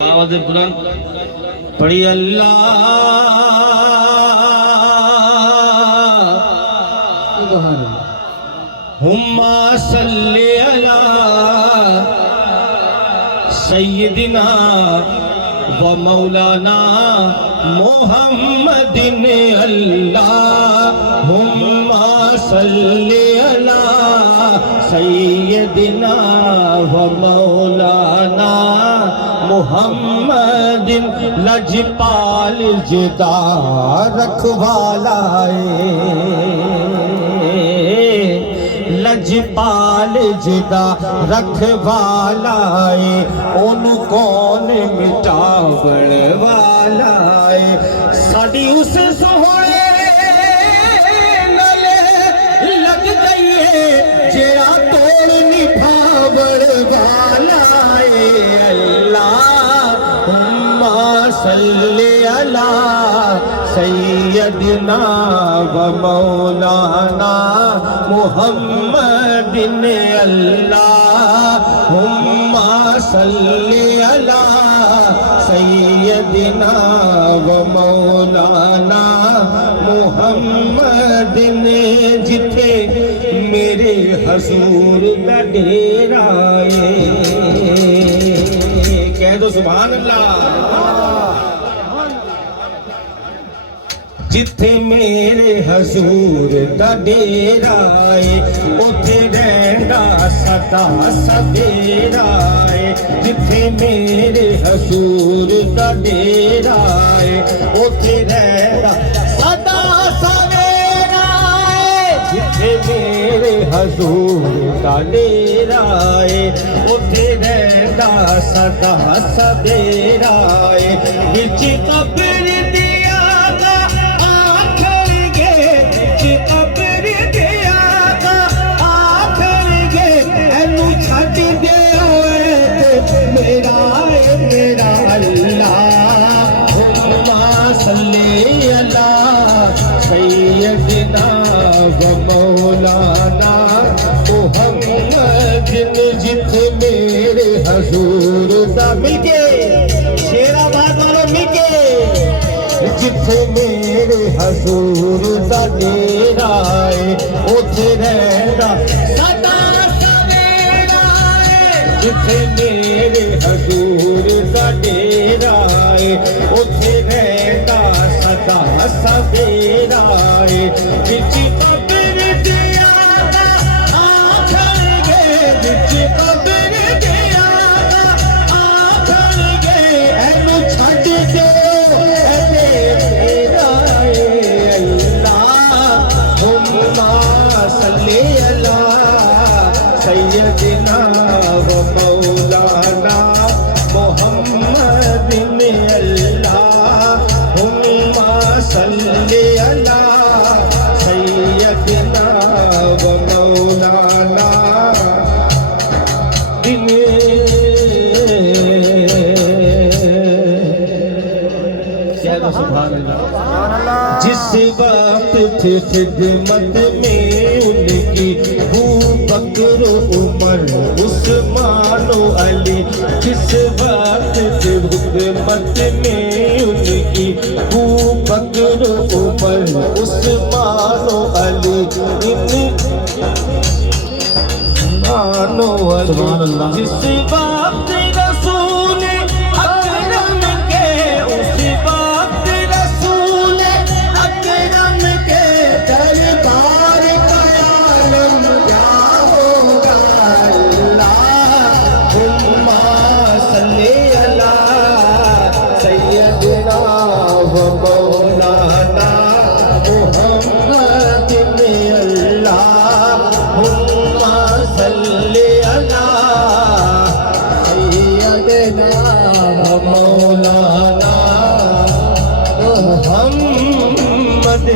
آواز بلند پڑھی اللہ ہما صلی علی سیدنا و مولانا محمد اللہ ہما صلی علی سیدنا و مولانا محمد لجپال جدا رکھوالائے لجپال جدا رکھوالائے ان کون مٹاوڑ والائے ساڑی اس سوڑے نلے لگ گئیے جیڑا توڑ نبھاوڑ والائے صلی علی سیدنا و مولانا محمد اللہم صلی علی سیدنا و مولانا محمد جتھے میرے حضور کا ڈیرہ کہہ دو سبحان اللہ جتھے میرے حضور دا ڈیرہ اوتھے رہندا سدا سویرا جتھے میرے حضور دا ڈیرہ اوتھے رہندا سدا سویرا جتھے میرے حضور دا ڈیرہ اوتھے رہندا سدا سویرا وچ قبر صلی علی سیدنا و مولانا محمد جت میرے حضور دا مل کے شیر آباد والوں مل کے جت میرے حضور دا ڈیرہ اوتھے رہندا سدا سویرا جتھے میرے حضور دا ڈیرہ اوتھے رہندا سدا سویرا وچ قبر دیا آکھن گے وچ قبر دیا آکھن گے اینو چھڈ دیو تیرا اللہم صلی علی سیدنا و مولانا محمد صلی علی سیدنا و مولانا سبحان اللہ جس وقت تھے خدمت میں ان کی ابو بکر عمر عثمان و علی جس وقت تھے خدمت میں ان کی ابو بکر عمر عثمان و علی عثمان و علی جس وقت رسول اکرم کے اس وقت رسول اکرم کے دربار کا عالم کیا ہوگا اللہم صلی علی سیدنا و مولانا محمد اللہم صلی علی سیدنا و مولانا محمد